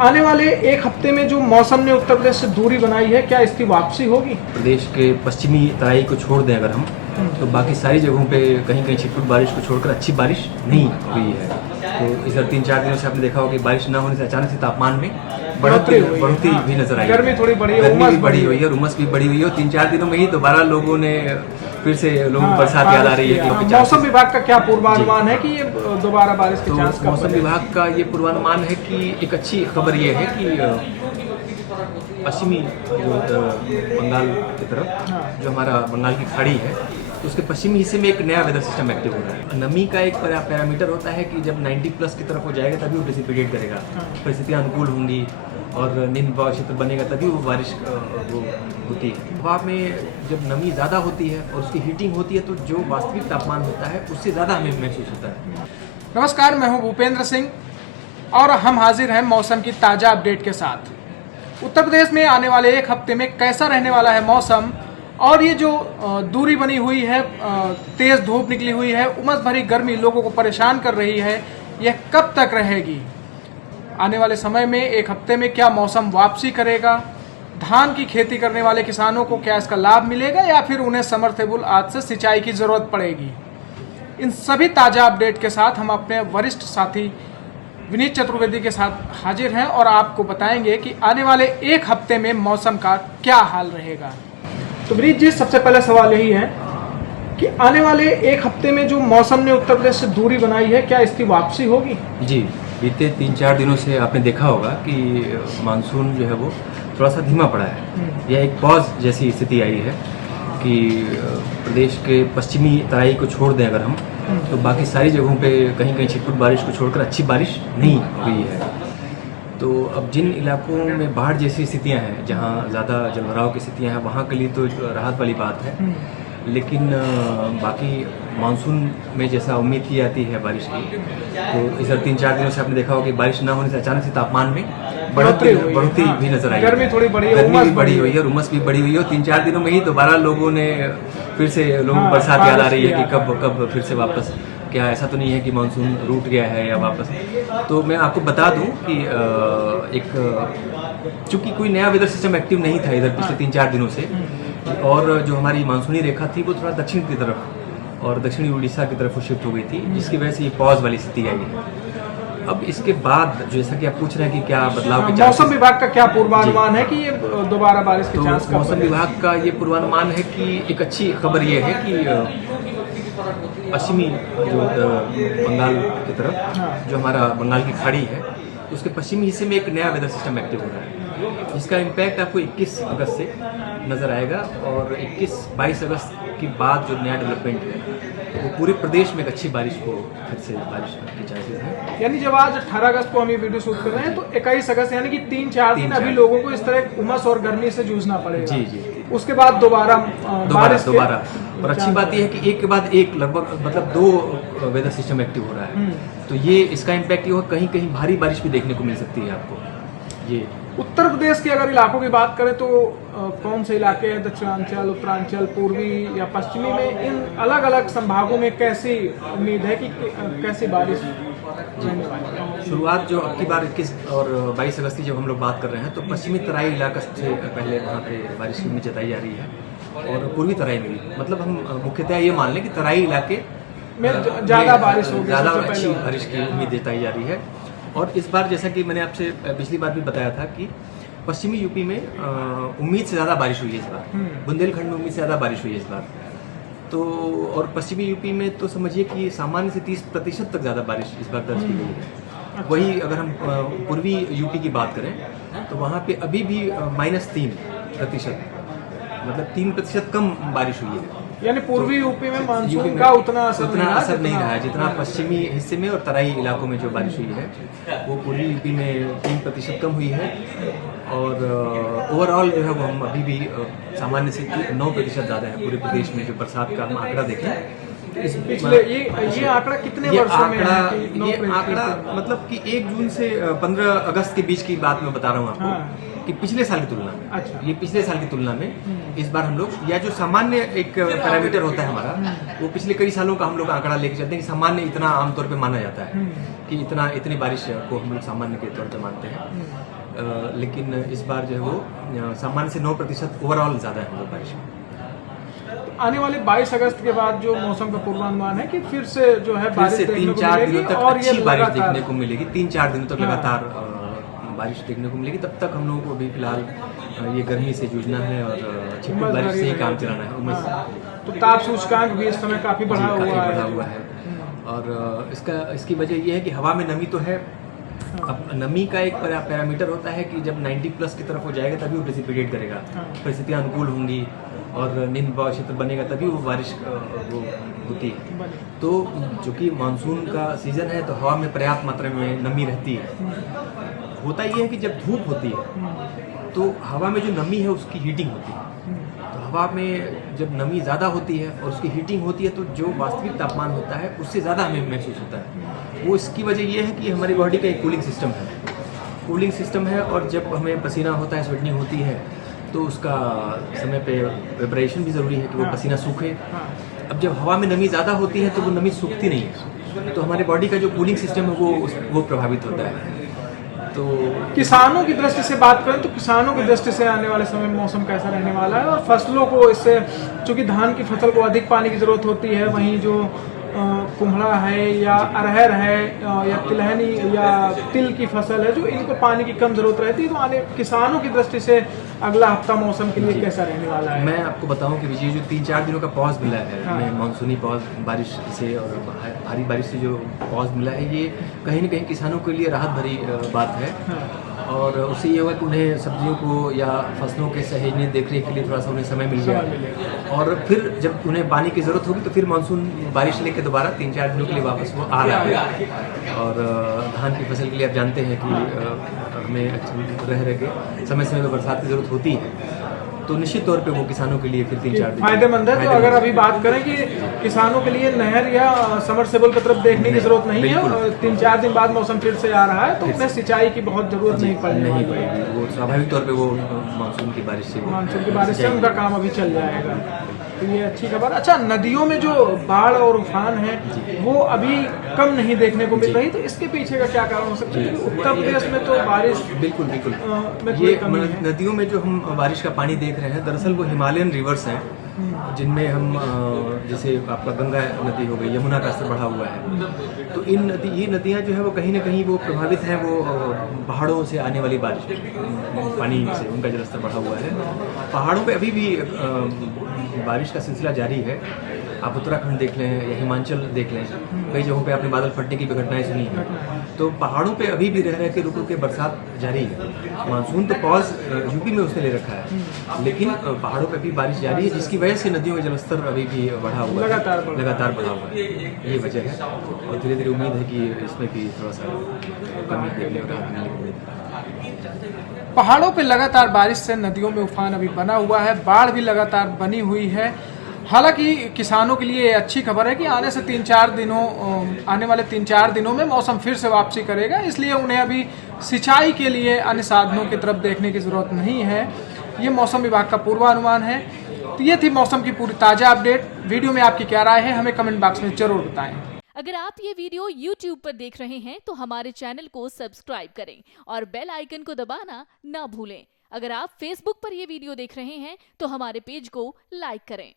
आने वाले एक हफ्ते में जो मौसम ने उत्तर प्रदेश से दूरी बनाई है, क्या इसकी वापसी होगी? प्रदेश के पश्चिमी तराई को छोड़ दें अगर हम, तो बाकी सारी जगहों पे कहीं कहीं छिटपुट बारिश को छोड़कर अच्छी बारिश नहीं हुई है। तो इधर 3-4 दिनों से आपने देखा होगा कि बारिश न होने से अचानक से तापमान में बढ़ोतरी भी नजर आई। गर्मी थोड़ी बढ़ी है, गर्मी उमस भी बढ़ी हुई है और उमस भी बढ़ी हुई है। और 3-4 दिनों में ही दोबारा लोगों ने फिर से लोगों को बरसात याद आ रही है कि मौसम विभाग का क्या पूर्वानुमान है कि ये दोबारा बारिश के चांस? तो मौसम विभाग का ये पूर्वानुमान है कि एक अच्छी खबर ये है कि पश्चिमी जो बंगाल की तरफ जो हमारा बंगाल की खाड़ी है, तो उसके पश्चिमी हिस्से में एक नया वेदर सिस्टम एक्टिव हो रहा है। नमी का एक पैरामीटर होता है कि जब 90+ की तरफ हो जाएगा तभी वो डिसिपिटेट करेगा, परिस्थितियाँ अनुकूल होंगी और निम्न दबाव क्षेत्र बनेगा तभी वो बारिश वो होती है। हवा में जब नमी ज़्यादा होती है और उसकी हीटिंग होती है तो जो वास्तविक तापमान होता है उससे ज़्यादा हमें महसूस होता है। नमस्कार, मैं हूं भूपेंद्र सिंह और हम हाजिर हैं मौसम की ताज़ा अपडेट के साथ। उत्तर प्रदेश में आने वाले एक हफ्ते में कैसा रहने वाला है मौसम, और ये जो दूरी बनी हुई है, तेज़ धूप निकली हुई है, उमस भरी गर्मी लोगों को परेशान कर रही है, यह कब तक रहेगी? आने वाले समय में एक हफ्ते में क्या मौसम वापसी करेगा? धान की खेती करने वाले किसानों को क्या इसका लाभ मिलेगा या फिर उन्हें समर्थेबल आज से सिंचाई की जरूरत पड़ेगी? इन सभी ताज़ा अपडेट के साथ हम अपने वरिष्ठ साथी विनीत चतुर्वेदी के साथ हाजिर हैं और आपको बताएंगे कि आने वाले एक हफ्ते में मौसम का क्या हाल रहेगा। तो विनीत जी, सबसे पहले सवाल यही है कि आने वाले एक हफ्ते में जो मौसम ने उत्तर प्रदेश से दूरी बनाई है, क्या इसकी वापसी होगी? जी, बीते 3-4 दिनों से आपने देखा होगा कि मानसून जो है वो थोड़ा सा धीमा पड़ा है। यह एक पॉज जैसी स्थिति आई है कि प्रदेश के पश्चिमी तराई को छोड़ दें अगर हम, तो बाकी सारी जगहों पे कहीं कहीं छिटपुट बारिश को छोड़कर अच्छी बारिश नहीं हुई है। तो अब जिन इलाकों में बाढ़ जैसी स्थितियां हैं, जहां ज़्यादा जलभराव की स्थितियां हैं, वहां के लिए तो राहत वाली बात है। लेकिन बाकी मानसून में जैसा उम्मीद की जाती है बारिश की, तो इधर 3-4 दिनों से आपने देखा होगा कि बारिश न होने से अचानक से तापमान में बढ़ोतरी भी नजर आई। गर्मी थोड़ी बढ़ी है, गर्मी भी बढ़ी हुई है और उमस भी बढ़ी हुई है। और 3-4 दिनों में ही दोबारा लोगों ने फिर से लोगों को बरसात याद आ रही है कि कब फिर से वापस, क्या ऐसा तो नहीं है कि मानसून रूठ गया है या वापस। तो मैं आपको बता दूं कि चूंकि कोई नया वेदर सिस्टम एक्टिव नहीं था इधर पिछले 3-4 दिनों से, और जो हमारी मानसूनी रेखा थी वो थोड़ा दक्षिण की तरफ और दक्षिणी उड़ीसा की तरफ शिफ्ट हो गई थी, जिसकी वजह से ये पॉज वाली स्थिति आई है। अब इसके बाद जैसा कि आप पूछ रहे हैं कि क्या बदलाव के चांसेस, मौसम विभाग का क्या पूर्वानुमान है कि ये दोबारा बारिश के चांस? तो मौसम विभाग का ये पूर्वानुमान है कि एक अच्छी खबर ये है कि पश्चिमी जो बंगाल की तरफ जो हमारा बंगाल की खाड़ी है, उसके पश्चिमी हिस्से में एक नया वेदर सिस्टम एक्टिव हो रहा है, जिसका इम्पैक्ट आपको 21 अगस्त से नज़र आएगा। और 21-22 अगस्त के बाद जो नया डेवलपमेंट है वो पूरे प्रदेश में एक अच्छी बारिश को फिर से बारिश के चांसेस हैं। यानी जब आज 18 अगस्त को हम ये वीडियो शूट कर रहे हैं तो 21 अगस्त यानी कि 3-4 दिन अभी लोगों को इस तरह उमस और गर्मी से जूझना पड़ेगा। जी। उसके बाद दोबारा और अच्छी बात यह है कि एक के बाद एक लगभग मतलब 2 वेदर सिस्टम एक्टिव हो रहा है। तो ये इसका इम्पैक्ट ये होगा, कहीं कहीं भारी बारिश भी देखने को मिल सकती है आपको। ये उत्तर प्रदेश के अगर इलाकों की बात करें तो कौन से इलाके हैं? दक्षिणांचल, उत्तरांचल, पूर्वी या पश्चिमी में, इन अलग अलग संभागों में कैसी उम्मीद है कि कैसी बारिश रहने वाली है? शुरुआत जो अब की बार 21 और 22 अगस्त की जब हम लोग बात कर रहे हैं, तो पश्चिमी तराई इलाका सबसे पहले वहाँ पे बारिश की उम्मीद जताई जा रही है, और पूर्वी तराई में भी। मतलब हम मुख्यतः ये मान लें कि तराई इलाके में ज़्यादा बारिश होगी, ज़्यादा अच्छी बारिश की उम्मीद जताई जा रही है। और इस बार जैसा कि मैंने आपसे पिछली बार भी बताया था कि पश्चिमी यूपी में उम्मीद से ज़्यादा बारिश हुई है इस बार, बुंदेलखंड में उम्मीद से ज़्यादा बारिश हुई है इस बार। तो और पश्चिमी यूपी में तो समझिए कि सामान्य से 30% तक ज़्यादा बारिश इस बार दर्ज की गई है। वही अगर हम पूर्वी यूपी की बात करें तो वहाँ पे अभी भी -3%, मतलब 3% कम बारिश हुई है। यानी पूर्वी यूपी में मानसून का उतना असर नहीं रहा है जितना पश्चिमी हिस्से में और तराई इलाकों में जो बारिश हुई है, वो पूर्वी यूपी में 3% कम हुई है। और ओवरऑल जो है वो हम अभी भी सामान्य से 9% ज़्यादा है पूरे प्रदेश में जो बरसात का हम आंकड़ा देखें पिछले ये आंकड़ा कितने वर्षों में है कि ये 9 आंकड़ा मतलब कि 1 जून से 15 अगस्त के बीच की बात मैं बता रहा हूँ आपको। हाँ। कि पिछले साल की तुलना में, अच्छा। ये पिछले साल की तुलना में इस बार हम लोग या जो सामान्य एक पैरामीटर होता है हमारा, वो पिछले कई सालों का हम लोग आंकड़ा लेके चलते हैं कि सामान्य इतना आमतौर पे माना जाता है कि इतनी बारिश को हम लोग सामान्य के तौर पे मानते हैं। लेकिन इस बार जो है वो सामान्य से 9% ओवरऑल ज़्यादा है हम लोग बारिश में। आने वाले 22 अगस्त के बाद जो मौसम का पूर्वानुमान है कि फिर से जो है फिर बारिश से देखने को 3-4 मिलेगी दिनों तक और ये अच्छी बारिश लगातार देखने को मिलेगी। 3-4 दिनों तक हाँ। लगातार बारिश देखने को मिलेगी। तब तक हम लोगों को अभी फिलहाल ये गर्मी से जूझना है और अच्छी उमस बारिश भरी से ही रहेगी। काम चलाना है। उमस हाँ। तो ताप सूचकांक भी इस समय काफी बढ़ा काफी हुआ बढ़ा है। हुआ है और इसकी वजह ये है कि हवा में नमी तो है। अब नमी का एक पैरामीटर होता है कि जब 90+ की तरफ हो जाएगा तभी वो प्रेसिपिटेट करेगा। हाँ। परिस्थितियाँ अनुकूल होंगी और निम्न दबाव क्षेत्र बनेगा तभी वो बारिश वो होती है। बने। तो चूंकि मानसून का सीजन है तो हवा में पर्याप्त मात्रा में नमी रहती है। होता ये है कि जब धूप होती है तो हवा में जो नमी है उसकी हीटिंग होती है। तो हवा में जब नमी ज़्यादा होती है और उसकी हीटिंग होती है तो जो वास्तविक तापमान होता है उससे ज़्यादा हमें महसूस होता है। वो इसकी वजह ये है कि हमारी बॉडी का एक कूलिंग सिस्टम है। कूलिंग सिस्टम है और जब हमें पसीना होता है, स्वेटनिंग होती है तो उसका समय पे वेपरेशन भी ज़रूरी है कि वो हाँ। पसीना सूखे। हाँ। अब जब हवा में नमी ज़्यादा होती है तो वो नमी सूखती नहीं है, तो हमारे बॉडी का जो कूलिंग सिस्टम है वो प्रभावित होता है। तो किसानों की दृष्टि से बात करें तो किसानों की दृष्टि से आने वाले समय में मौसम कैसा रहने वाला है और फसलों को इससे, चूंकि धान की फसल को अधिक पानी की जरूरत होती है, वहीं जो कुम्हड़ा है या अरहर है या तिलहनी या तिल की फसल है जो इनको पानी की कम जरूरत रहती है, तो आने किसानों की दृष्टि से अगला हफ्ता मौसम के लिए कैसा रहने वाला है? मैं आपको बताऊं कि ये जो 3-4 दिनों का पॉज मिला है, हाँ। मानसूनी पॉज बारिश से और भारी बारिश से जो पॉज मिला है, ये कहीं ना कहीं किसानों के लिए राहत भरी बात है। हाँ। और उससे ये हुआ कि उन्हें सब्जियों को या फसलों के सहेजने देखरेख के लिए थोड़ा सा उन्हें समय मिल गया और फिर जब उन्हें पानी की ज़रूरत होगी तो फिर मानसून बारिश लेके दोबारा 3-4 दिनों के लिए वापस वो आ रहा है। और धान की फसल के लिए आप जानते हैं कि हमें रह के समय समय पर बरसात की ज़रूरत होती है, तो निश्चित तौर पे वो किसानों के लिए फिर 3-4 दिन फायदेमंद है। तो अगर अभी बात करें कि किसानों के लिए नहर या समरसेबल की तरफ देखने की जरूरत नहीं है और 3-4 दिन बाद मौसम फिर से आ रहा है तो उन्हें सिंचाई की बहुत जरूरत नहीं पड़ने वाली है। वो स्वाभाविक तौर पे वो मानसून की बारिश से उनका काम अभी चल जाएगा, तो ये अच्छी खबर। अच्छा, नदियों में जो बाढ़ और उफान है वो अभी कम नहीं देखने को मिल रही, तो इसके पीछे का क्या कारण हो सकता है? उत्तर प्रदेश में तो बारिश बिल्कुल ये नदियों में जो हम बारिश का पानी देख रहे हैं, दरअसल वो हिमालयन रिवर्स हैं जिनमें हम जैसे आपका गंगा नदी हो गई, यमुना का स्तर बढ़ा हुआ है, तो ये नदियाँ जो है वो कहीं ना कहीं वो प्रभावित हैं वो पहाड़ों से आने वाली बारिश पानी से, उनका जलस्तर बढ़ा हुआ है। पहाड़ों पे अभी भी बारिश का सिलसिला जारी है। आप उत्तराखंड देख लें या हिमाचल देख लें, कई जगहों पे आपने बादल फटने की भी घटनाएं सुनी हैं। तो पहाड़ों पे अभी भी रह के रुक के बरसात जारी है। मानसून तो पॉज यूपी में उसने ले रखा है, लेकिन पहाड़ों पे भी बारिश जारी है जिसकी वजह से नदियों का जलस्तर अभी भी बढ़ा हुआ है, लगातार बढ़ा हुआ है। ये वजह है और धीरे धीरे उम्मीद है कि इसमें भी थोड़ा सा कमी देखने को मिलेगी। पहाड़ों पे लगातार बारिश से नदियों में उफान अभी बना हुआ है, बाढ़ भी लगातार बनी हुई है। हालांकि किसानों के लिए अच्छी खबर है कि आने वाले 3-4 दिनों में मौसम फिर से वापसी करेगा, इसलिए उन्हें अभी सिंचाई के लिए अन्य साधनों की तरफ देखने की जरूरत नहीं है। ये मौसम विभाग का पूर्वानुमान है। तो ये थी मौसम की पूरी ताजा अपडेट। वीडियो में आपकी क्या राय है हमें कमेंट बॉक्स में जरूर बताएं। अगर आप ये वीडियो YouTube पर देख रहे हैं तो हमारे चैनल को सब्सक्राइब करें और बेल आइकन को दबाना ना भूलें। अगर आप Facebook पर ये वीडियो देख रहे हैं तो हमारे पेज को लाइक करें।